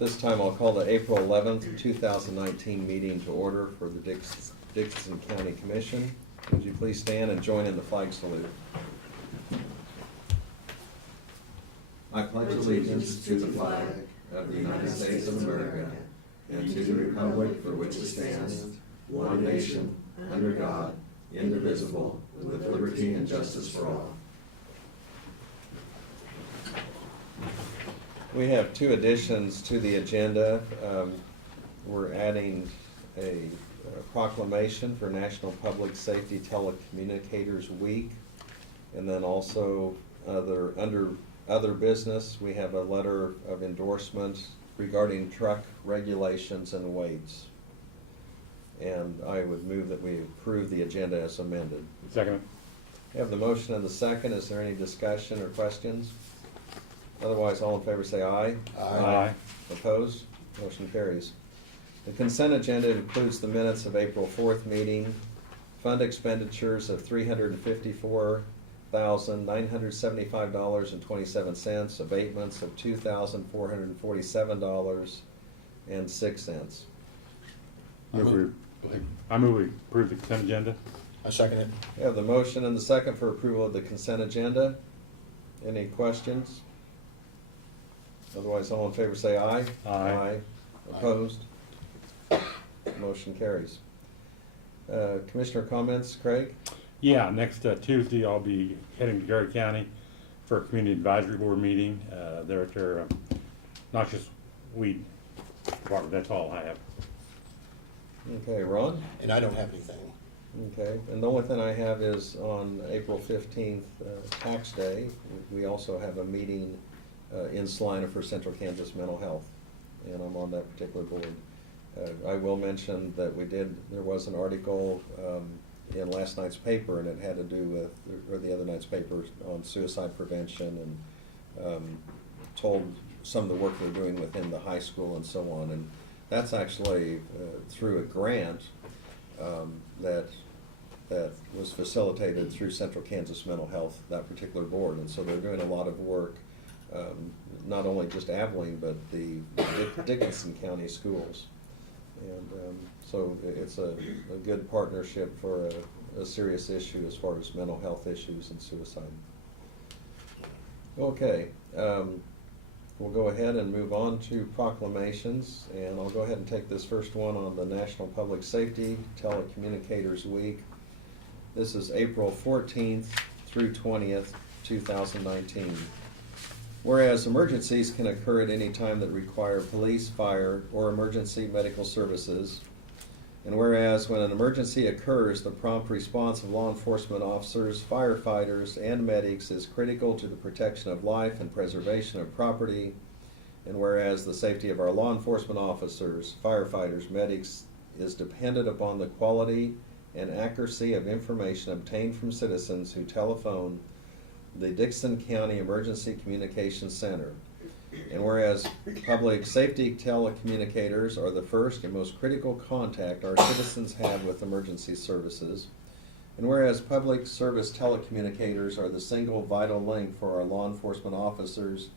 This time I'll call the April 11th, 2019 meeting to order for the Dickinson County Commission. Would you please stand and join in the flag salute? I pledge allegiance to the flag of the United States of America and to the republic for which it stands, one nation, under God, indivisible, with liberty and justice for all. We have two additions to the agenda. We're adding a proclamation for National Public Safety Telecommunicators Week. And then also under other business, we have a letter of endorsement regarding truck regulations and weights. And I would move that we approve the agenda as amended. Second. We have the motion and the second. Is there any discussion or questions? Otherwise, all in favor say aye. Aye. Opposed? Motion carries. The consent agenda includes the minutes of April 4th meeting, fund expenditures of $354,975.27, abatements of $2,447.06. I move we approve the consent agenda. I second it. We have the motion and the second for approval of the consent agenda. Any questions? Otherwise, all in favor say aye. Aye. Opposed? Motion carries. Commissioner comments, Craig? Yeah, next Tuesday I'll be heading to Gary County for a community advisory board meeting. They're at their noxious weed department. That's all I have. Okay, Ron? And I don't have anything. Okay, and the only thing I have is on April 15th, Tax Day. We also have a meeting in Salina for Central Kansas Mental Health, and I'm on that particular board. I will mention that there was an article in last night's paper, and it had to do with, or the other night's paper, on suicide prevention, and told some of the work they're doing within the high school and so on. And that's actually through a grant that was facilitated through Central Kansas Mental Health, that particular board. And so they're doing a lot of work, not only just Abilene, but the Dickinson County schools. And so it's a good partnership for a serious issue as far as mental health issues and suicide. Okay, we'll go ahead and move on to proclamations, and I'll go ahead and take this first one on the National Public Safety Telecommunicators Week. This is April 14th through 20th, 2019. Whereas emergencies can occur at any time that require police, fire, or emergency medical services, and whereas when an emergency occurs, the prompt response of law enforcement officers, firefighters, and medics is critical to the protection of life and preservation of property, and whereas the safety of our law enforcement officers, firefighters, medics is dependent upon the quality and accuracy of information obtained from citizens who telephone the Dickinson County Emergency Communications Center. And whereas public safety telecommunicators are the first and most critical contact our citizens have with emergency services, and whereas public service telecommunicators are the single vital link for our law enforcement officers,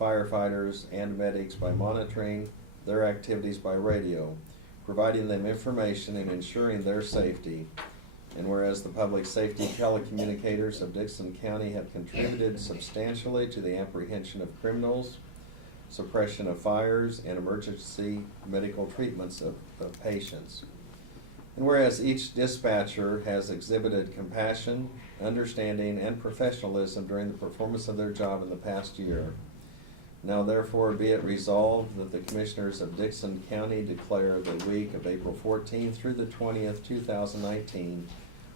firefighters, and medics by monitoring their activities by radio, providing them information and ensuring their safety. And whereas the public safety telecommunicators of Dickinson County have contributed substantially to the apprehension of criminals, suppression of fires, and emergency medical treatments of patients. And whereas each dispatcher has exhibited compassion, understanding, and professionalism during the performance of their job in the past year, now therefore be it resolved that the Commissioners of Dickinson County declare the week of April 14th through the 20th, 2019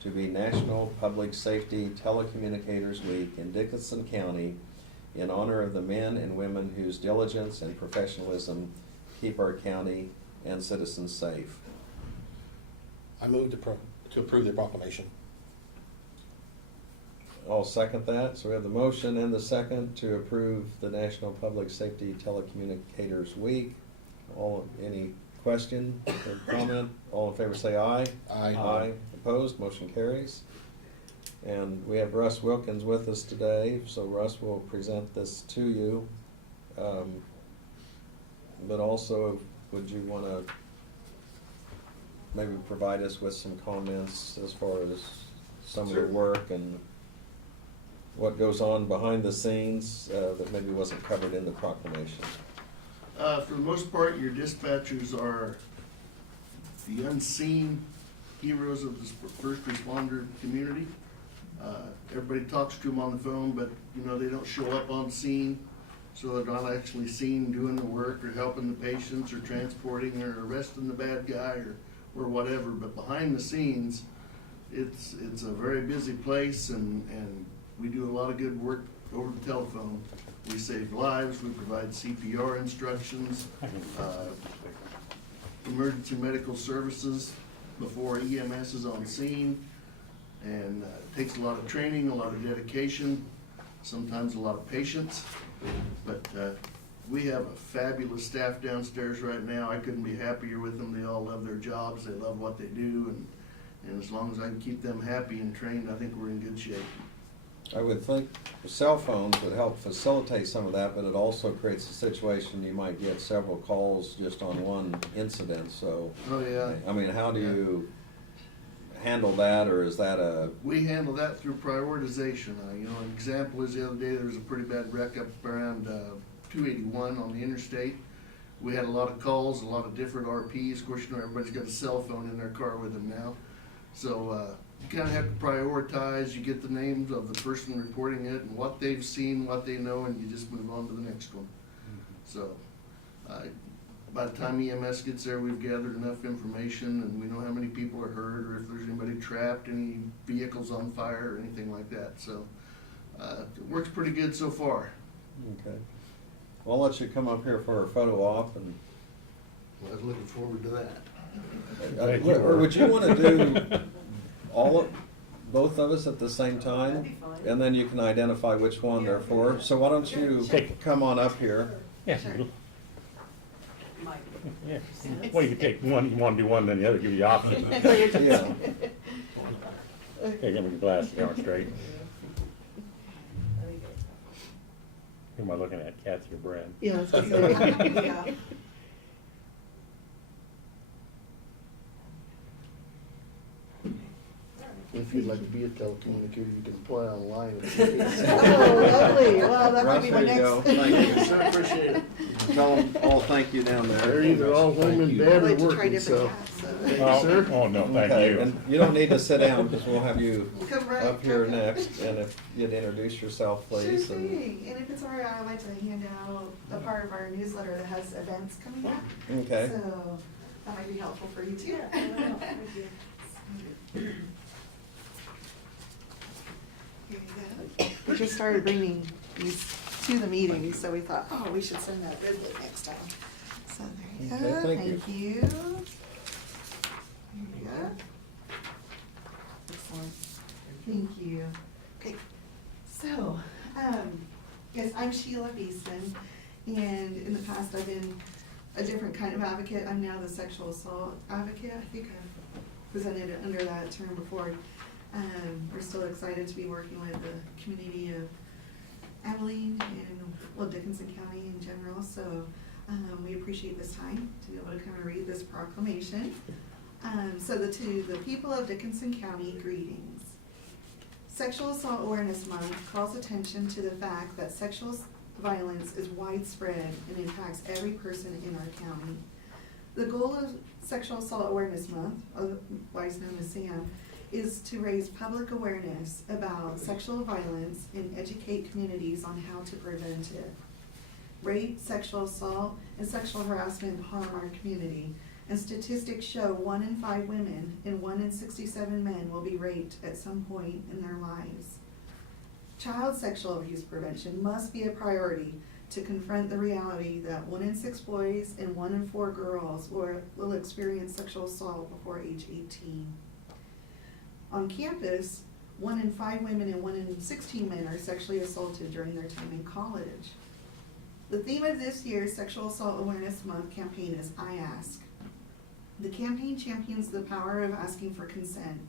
to be National Public Safety Telecommunicators Week in Dickinson County in honor of the men and women whose diligence and professionalism keep our county and citizens safe. I move to approve the proclamation. I'll second that. So we have the motion and the second to approve the National Public Safety Telecommunicators Week. Any question or comment? All in favor say aye. Aye. Aye. Opposed? Motion carries. And we have Russ Wilkins with us today, so Russ will present this to you. but also, would you wanna maybe provide us with some comments as far as some of the Sure. work and what goes on behind the scenes, that maybe wasn't covered in the proclamation? For the most part, your dispatchers are the unseen heroes of the first responder community. Everybody talks to them on the phone, but, you know, they don't show up on scene, so they're not actually seen doing the work or helping the patients or transporting or arresting the bad guy or whatever. But behind the scenes, it's a very busy place, and we do a lot of good work over the telephone. We save lives, we provide CPR instructions, emergency medical services before EMS is on scene. And it takes a lot of training, a lot of dedication, sometimes a lot of patience. But we have a fabulous staff downstairs right now. I couldn't be happier with them. They all love their jobs, they love what they do, and as long as I can keep them happy and trained, I think we're in good shape. I would think cell phones would help facilitate some of that, but it also creates a situation you might get several calls just on one incident, so. Oh, yeah. I mean, how do you handle that, or is that a, We handle that through prioritization. You know, an example is the other day, there was a pretty bad wreck up around 281 on the interstate. We had a lot of calls, a lot of different RPs. Of course, you know, everybody's got a cell phone in their car with them now. So you kind of have to prioritize. You get the names of the person reporting it and what they've seen, what they know, and you just move on to the next one. So by the time EMS gets there, we've gathered enough information, and we know how many people are hurt, or if there's anybody trapped, any vehicles on fire, or anything like that. So it works pretty good so far. okay. Well, I'll let you come up here for a photo op, and, Well, I was looking forward to that. Thank you. or would you wanna do both of us at the same time? That'd be fine. And then you can identify which one they're for. So why don't you Take- come on up here? Yeah, Sure. Mike. yeah. Well, you can take one, you wanna do one, then the other, give you options. Yeah. Okay, get me the glasses going straight. Who am I looking at, Kathy or Brad? Yeah, I was gonna say. Yeah. If you'd like to be a telecommunicator, you can apply online. Oh, lovely. Well, that might Russ, be my there you go. next. Thank you. Sir, appreciate it. Tell them all thank you down there. They're either all home in I bed or like to try working, different so. cats, so. Thank you, Oh, sir. oh, no, thank Okay, you. and you don't need to sit down, because we'll have you Come right up here come- next, and if you'd introduce yourself, Sure please. and- thing. And if it's all right, I'd like to hand out a part of our newsletter that has events coming up. Okay. So that might be helpful for you too. Here you go. We just started bringing these to the meetings, so we thought, oh, we should send that Ridley next time. So there you Okay, go. thank you. Thank you. Here you go. Excellent. Thank you. Okay, so, yes, I'm Sheila Beesman, and in the past I've been a different kind of advocate. I'm now the sexual assault advocate. I think I've presented it under that term before. We're still excited to be working with the community of Abilene and, well, Dickinson County in general, so we appreciate this time to be able to come and read this proclamation. So to the people of Dickinson County, greetings. Sexual Assault Awareness Month calls attention to the fact that sexual violence is widespread and impacts every person in our county. The goal of Sexual Assault Awareness Month, otherwise known as SAM, is to raise public awareness about sexual violence and educate communities on how to prevent it. Rape, sexual assault, and sexual harassment harm our community, and statistics show 1 in 5 women and 1 in 67 men will be raped at some point in their lives. Child sexual abuse prevention must be a priority to confront the reality that 1 in 6 boys and 1 in 4 girls will experience sexual assault before age 18. On campus, 1 in 5 women and 1 in 16 men are sexually assaulted during their time in college. The theme of this year's Sexual Assault Awareness Month campaign is I Ask. The campaign champions the power of asking for consent,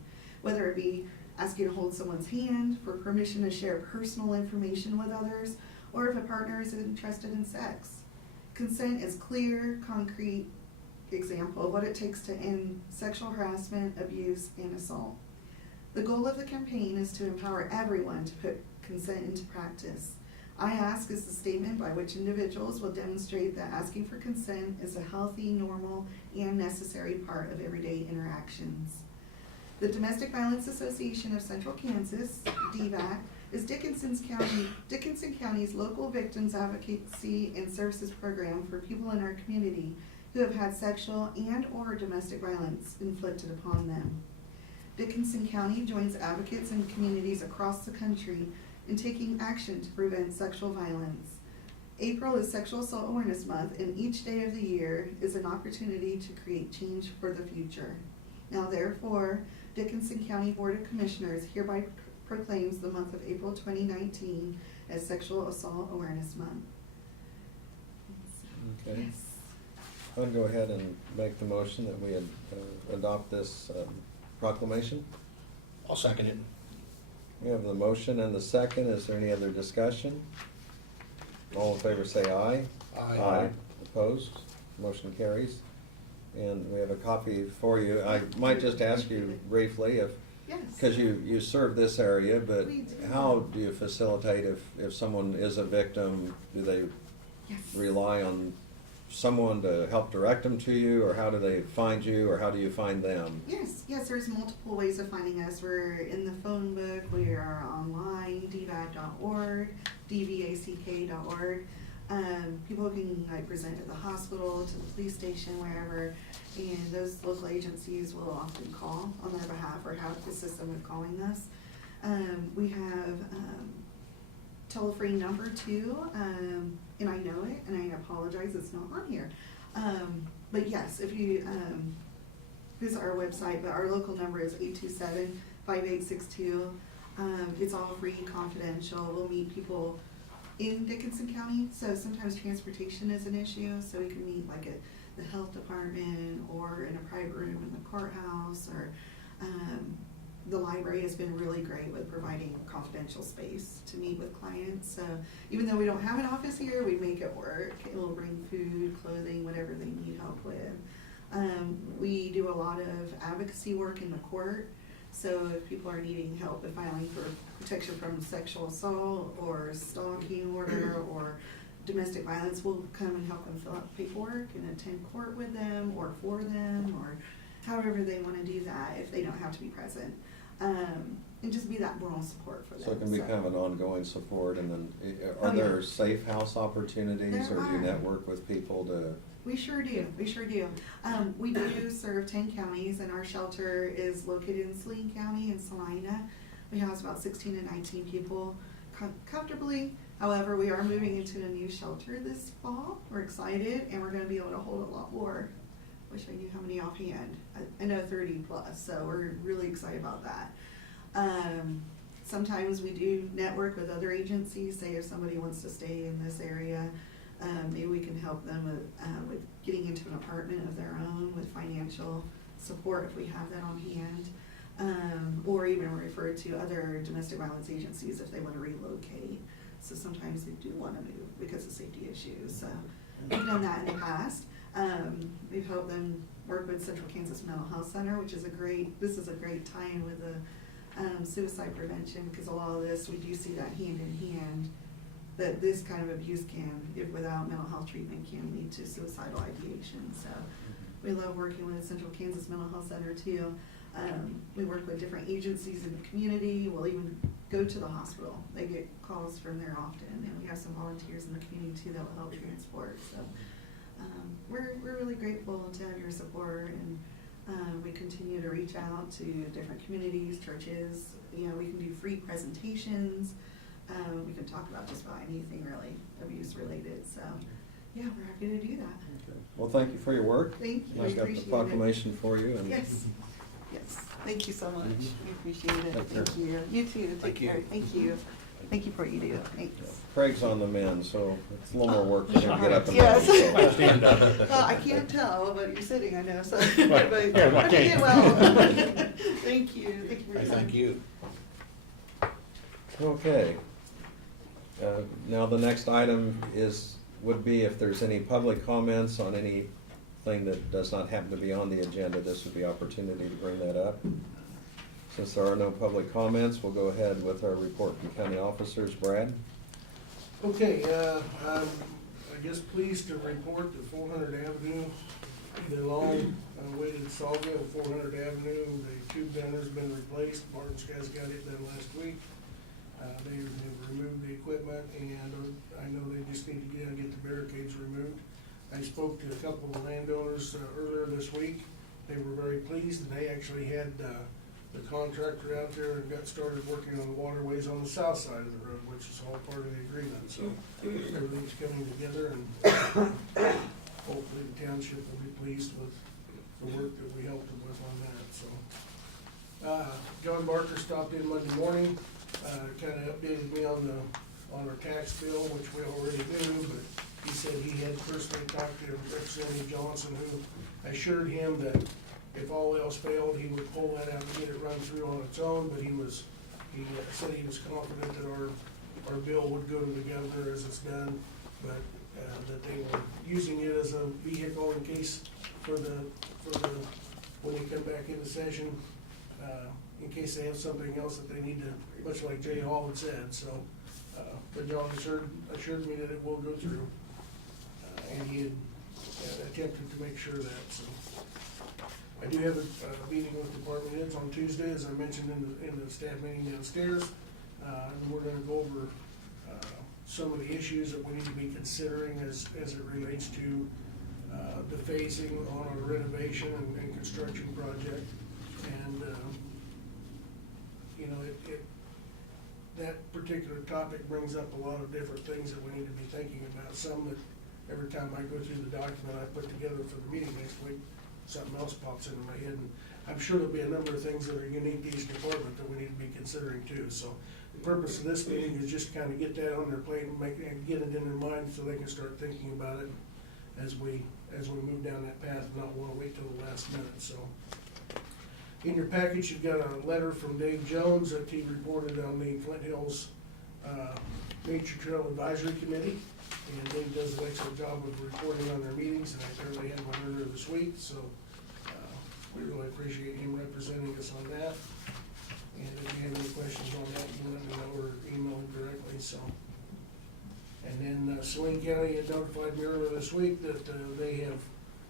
whether it be asking to hold someone's hand, for permission to share personal information with others, or if a partner is interested in sex. Consent is clear, concrete example of what it takes to end sexual harassment, abuse, and assault. The goal of the campaign is to empower everyone to put consent into practice. I ask is the statement by which individuals will demonstrate that asking for consent is a healthy, normal, and necessary part of everyday interactions. The Domestic Violence Association of Central Kansas, DVAC, is Dickinson County's local victims advocacy and services program for people in our community who have had sexual and/or domestic violence inflicted upon them. Dickinson County joins advocates in communities across the country in taking action to prevent sexual violence. April is Sexual Assault Awareness Month, and each day of the year is an opportunity to create change for the future. Now therefore, Dickinson County Board of Commissioners hereby proclaims the month of April 2019 as Sexual Assault Awareness Month. Okay. Yes. I'll go ahead and make the motion that we adopt this proclamation. I'll second it. We have the motion and the second. Is there any other discussion? All in favor say aye. Aye. Opposed? Motion carries. And we have a copy for you. I might just ask you briefly if, Yes. because you serve this area, but We do. how do you facilitate if someone is a victim? Do they Yes. rely on someone to help direct them to you, or how do they find you, or how do you find them? Yes, there's multiple ways of finding us. We're in the phone book, we are online, dvac.org, dvack.org. People can like present at the hospital, to the police station, wherever, and those local agencies will often call on their behalf or have the system of calling us. We have toll-free number too, and I know it, and I apologize, it's not on here. But yes, if you, this is our website, but our local number is 827-5862. It's all free, confidential. We'll meet people in Dickinson County, so sometimes transportation is an issue, so we can meet like at the health department or in a private room in the courthouse, or the library has been really great with providing confidential space to meet with clients. So even though we don't have an office here, we make it work. It will bring food, clothing, whatever they need help with. We do a lot of advocacy work in the court. So if people are needing help with filing for protection from sexual assault or stalking order or domestic violence, we'll come and help them fill out paperwork and attend court with them or for them, or however they want to do that if they don't have to be present. And just be that moral support for them. So it can be kind of an ongoing support, and then, Oh, are yeah. there safe house opportunities, There or do you are. network with people to? We sure do, we sure do. We do serve 10 counties, and our shelter is located in Saline County and Salina. We house about 16 to 19 people comfortably. However, we are moving into a new shelter this fall. We're excited, and we're gonna be able to hold a lot more. Wish I knew how many offhand. I know 30 plus, so we're really excited about that. Sometimes we do network with other agencies, say if somebody wants to stay in this area, maybe we can help them with getting into an apartment of their own with financial support if we have that on hand. Or even refer to other domestic violence agencies if they want to relocate. So sometimes they do want to move because of safety issues. So we've done that in the past. We've helped them work with Central Kansas Mental Health Center, which is this is a great tie-in with the suicide prevention, because a lot of this, we do see that hand in hand, that this kind of abuse can, if without mental health treatment, can lead to suicidal ideation. So we love working with Central Kansas Mental Health Center too. We work with different agencies in the community. We'll even go to the hospital. They get calls from there often, and we have some volunteers in the community too that will help transport. So we're really grateful to have your support, and we continue to reach out to different communities, churches. You know, we can do free presentations. We can talk about just about anything really abuse related. So yeah, we're happy to do that. Okay. Well, thank you for your work. Thank you. I I've got the appreciate it. proclamation for you. And Yes, yes, thank you so much, we appreciate it, Take care. thank you, you too, take Thank you. care, thank you for what you do, thanks. Craig's on the mend, so it's a little more work for him to get up and Yes. down. Might so- stand up. Well, I can't tell, but you're sitting, I know, so. Right. but- Yeah, well, I but you can't. did well. Thank you for your I time. thank you. Okay. Now the next item is would be if there's any public comments on anything that does not happen to be on the agenda, this would be opportunity to bring that up. Since there are no public comments, we'll go ahead with our report from county officers. Brad? Okay, I'm, I guess, pleased to report that 400 Avenue, the long awaited saga of 400 Avenue, the tube banner's been replaced. Martin's guys got it done last week. They have removed the equipment, and I know they just need to get the barricades removed. I spoke to a couple of landowners earlier this week. They were very pleased, and they actually had the contractor out there and got started working on the waterways on the south side of the road, which is all part of the agreement. So everything's coming together, and hopefully the township will be pleased with the work that we helped them with on that. So John Barker stopped in Monday morning, kind of updated me on our tax bill, which we already knew, but he said he had personally talked to Representative Johnson, who assured him that if all else failed, he would pull that out and get it run through on its own, but he said he was confident that our bill would go to the governor as it's done, but that they were using it as a vehicle in case when they come back into session, in case they have something else that they need to, much like Jay Hall had said, so, but John assured me that it will go through, and he had attempted to make sure that, so. I do have a meeting with department heads on Tuesday, as I mentioned in the staff meeting downstairs, and we're gonna go over some of the issues that we need to be considering as it relates to the phasing on our renovation and construction project. And, you know, that particular topic brings up a lot of different things that we need to be thinking about. Some that every time I go through the document I put together for the meeting next week, something else pops into my head, and I'm sure there'll be a number of things that are unique to each department that we need to be considering too. So the purpose of this meeting is just kind of get that on their plate and get it in their mind so they can start thinking about it as we move down that path and not want to wait till the last minute. So in your package, you've got a letter from Dave Jones that he reported on the Flint Hills Nature Trail Advisory Committee. And Dave does an excellent job of reporting on their meetings, and I apparently had one earlier this week, so we really appreciate him representing us on that. And if you have any questions on that, you can let me know or email him directly, so. And then Saline County had notified me earlier this week that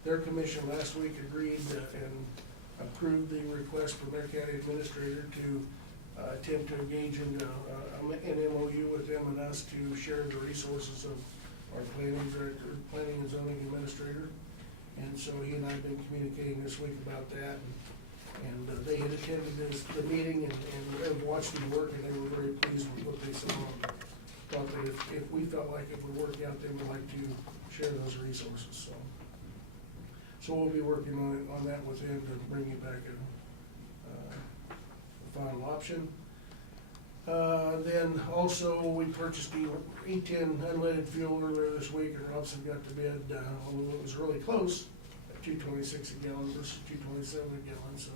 their commission last week agreed and approved the request from their county administrator to attempt to engage in an MOU with them and us to share the resources of our planning director, planning and zoning administrator. And so he and I have been communicating this week about that. And they had attended the meeting and watched him work, and they were very pleased with what they saw. Thought that if we felt like if we work out, they would like to share those resources. So we'll be working on that with him to bring you back a final option. Then also, we purchased the E10 unleaded fuel earlier this week, and Robson got the bid, although it was really close, at $2.26 a gallon versus $2.27 a gallon, so.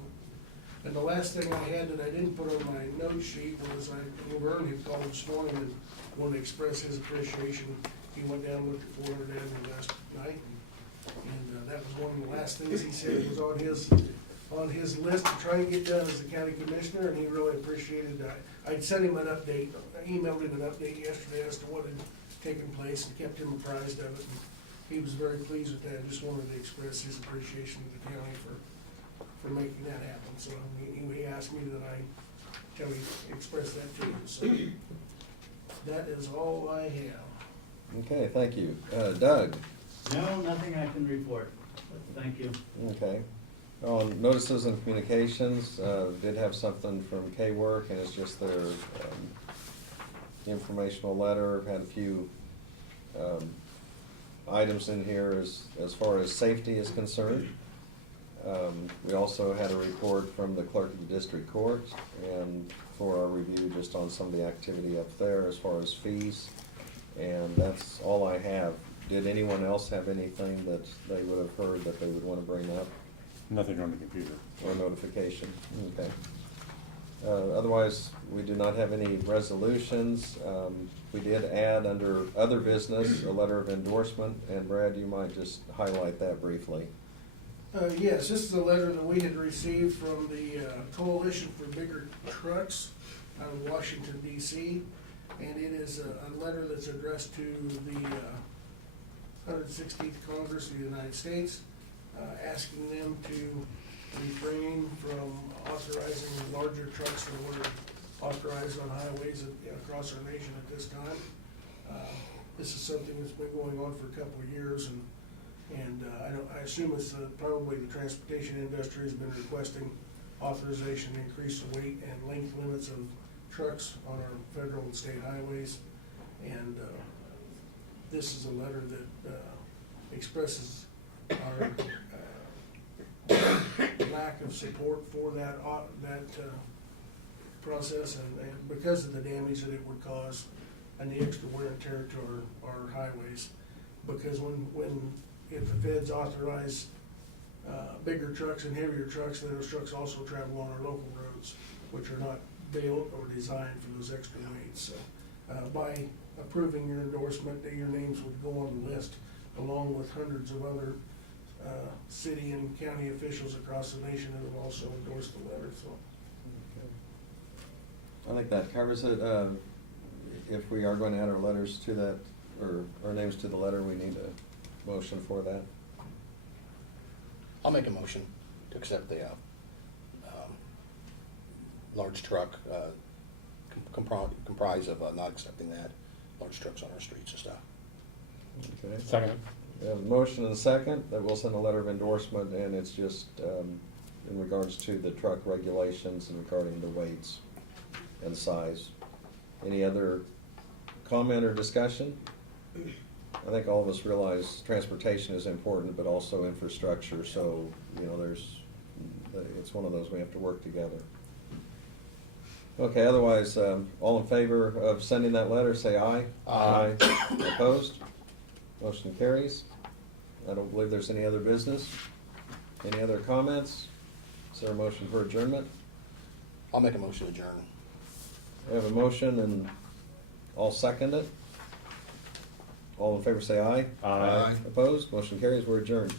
And the last thing I had that I didn't put on my note sheet was Vern had called this morning and wanted to express his appreciation. He went down and looked at 400 Avenue last night, and that was one of the last things he said was on his list to try and get done as the county commissioner, and he really appreciated that. I'd sent him an update, I emailed him an update yesterday as to what had taken place and kept him apprised of it. And he was very pleased with that. Just wanted to express his appreciation to the county for making that happen. So he asked me that I express that to him. So that is all I have. Okay, thank you. Doug? No, nothing I can report. Thank you. Okay. On notices and communications, did have something from K-Work, and it's just their informational letter. Had a few items in here as far as safety is concerned. We also had a report from the clerk of the district court, and for our review just on some of the activity up there as far as fees. And that's all I have. Did anyone else have anything that they would have heard that they would want to bring up? Nothing on the computer. Or notification? Okay. Otherwise, we do not have any resolutions. We did add under other business, a letter of endorsement, and Brad, you might just highlight that briefly. Yes, this is a letter that we had received from the Coalition for Bigger Trucks out of Washington DC. And it is a letter that's addressed to the 116th Congress of the United States, asking them to refrain from authorizing larger trucks than what are authorized on highways across our nation at this time. This is something that's been going on for a couple of years, and I assume it's probably the transportation industry has been requesting authorization to increase the weight and length limits of trucks on our federal and state highways. And this is a letter that expresses our lack of support for that process, and because of the damage that it would cause and the extra wear and tear to our highways. Because if the feds authorize bigger trucks and heavier trucks, then those trucks also travel on our local roads, which are not built or designed for those extra weights. So by approving your endorsement, your names would go on the list along with hundreds of other city and county officials across the nation that have also endorsed the letter. So I think that covers it. If we are going to add our letters to that, or our names to the letter, we need a motion for that. I'll make a motion to accept the large truck, comprise of not accepting that, large trucks on our streets and stuff. Okay. Second. We have a motion and a second that we'll send a letter of endorsement, and it's just in regards to the truck regulations and regarding the weights and size. Any other comment or discussion? I think all of us realize transportation is important, but also infrastructure, so, it's one of those we have to work together. Okay, otherwise, all in favor of sending that letter, say aye. Aye. Opposed? Motion carries. I don't believe there's any other business. Any other comments? Is there a motion for adjournment? I'll make a motion to adjourn. We have a motion and I'll second it. All in favor say aye. Aye. Opposed? Motion carries. We're adjourned.